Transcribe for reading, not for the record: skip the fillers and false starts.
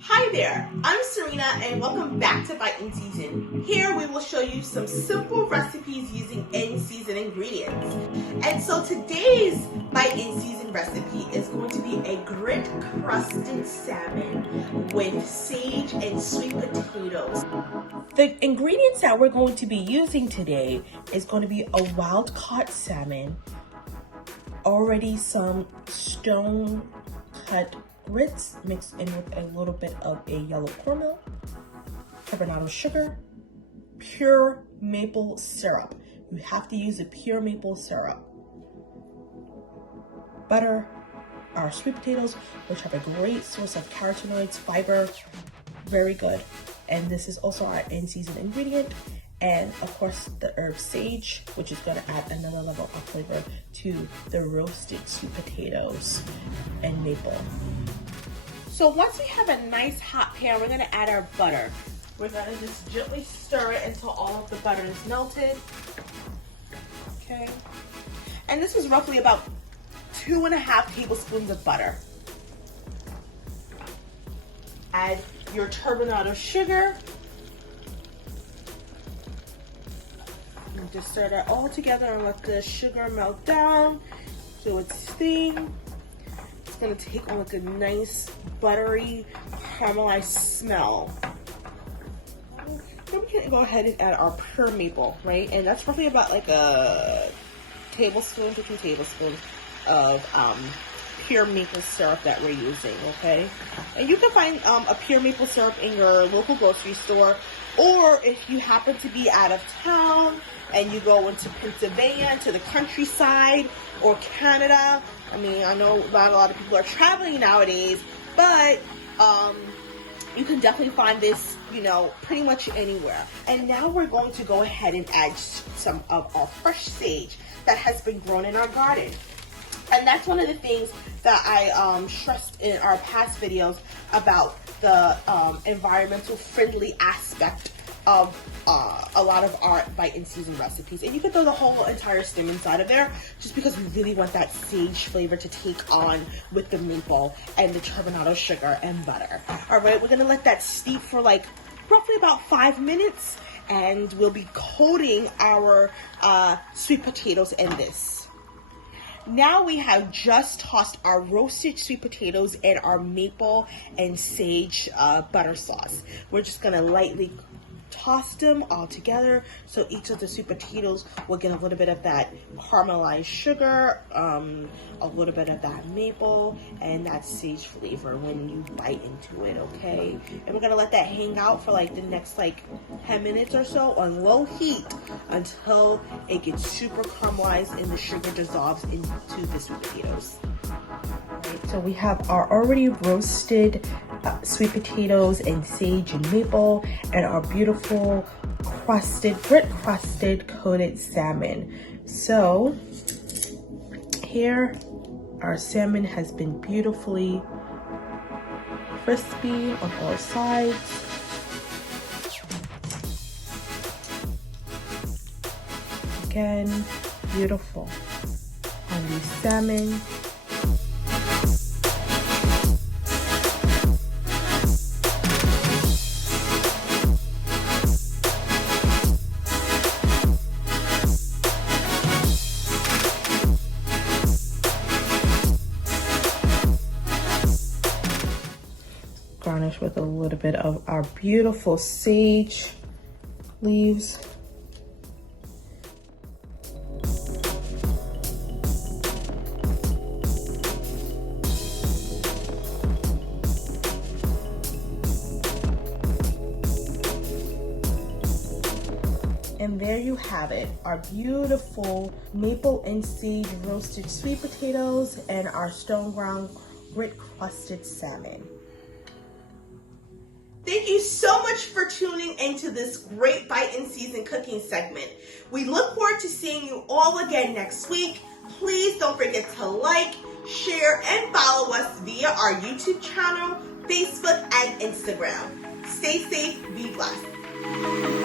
Hi there, I'm Serena and welcome back to Bite in Season. Here we will show you some simple recipes using in-season ingredients. And so today's Bite in Season recipe is going to be a grit crusted salmon with sage and sweet potatoes. The ingredients that we're going to be using today is going to be a wild caught salmon, already some stone cut grits mixed in with a little bit of a yellow cornmeal, turbinado sugar, pure maple syrup. You have to use a pure maple syrup. Butter, our sweet potatoes, which have a great source of carotenoids, fiber, very good. And this is also our in-season ingredient. And of course the herb sage, which is going to add another level of flavor to the roasted sweet potatoes and maple. So once we have a nice hot pan, we're going to add our butter. We're going to just gently stir it until all of the butter is melted. Okay. And this is roughly about 2.5 tablespoons of butter. Add your turbinado sugar. And just stir that all together and let the sugar melt down, do its thing. It's gonna take on like a nice buttery caramelized smell. Then we can go ahead and add our pure maple, right? And that's roughly about like a tablespoon to 2 tablespoons of pure maple syrup that we're using, okay? And you can find a pure maple syrup in your local grocery store, or if you happen to be out of town and you go into Pennsylvania, to the countryside, or Canada. I mean, I know not a lot of people are traveling nowadays, but you can definitely find this, you know, pretty much anywhere. And now we're going to go ahead and add some of our fresh sage that has been grown in our garden. And that's one of the things that I stressed in our past videos about the environmental friendly aspect of a lot of our Bite in Season recipes. And you can throw the whole entire stem inside of there just because we really want that sage flavor to take on with the maple and the turbinado sugar and butter. All right, we're gonna let that steep for like roughly about 5 minutes, and we'll be coating our sweet potatoes in this. Now we have just tossed our roasted sweet potatoes and our maple and sage butter sauce. We're just gonna lightly toss them all together so each of the sweet potatoes will get a little bit of that caramelized sugar, a little bit of that maple, and that sage flavor when you bite into it, okay? And we're gonna let that hang out for like the next like 10 minutes or so on low heat until it gets super caramelized and the sugar dissolves into the sweet potatoes. Right, so we have our already roasted sweet potatoes and sage and maple, and our beautiful grit crusted coated salmon. So here our salmon has been beautifully crispy on all sides. Again, beautiful on these salmon. Garnish with a little bit of our beautiful sage leaves. And there you have it, our beautiful maple and sage roasted sweet potatoes and our stone ground grit crusted salmon. Thank you so much for tuning into this great Bite in Season cooking segment. We look forward to seeing you all again next week. Please don't forget to like, share, and follow us via our YouTube channel, Facebook, and Instagram. Stay safe, be blessed.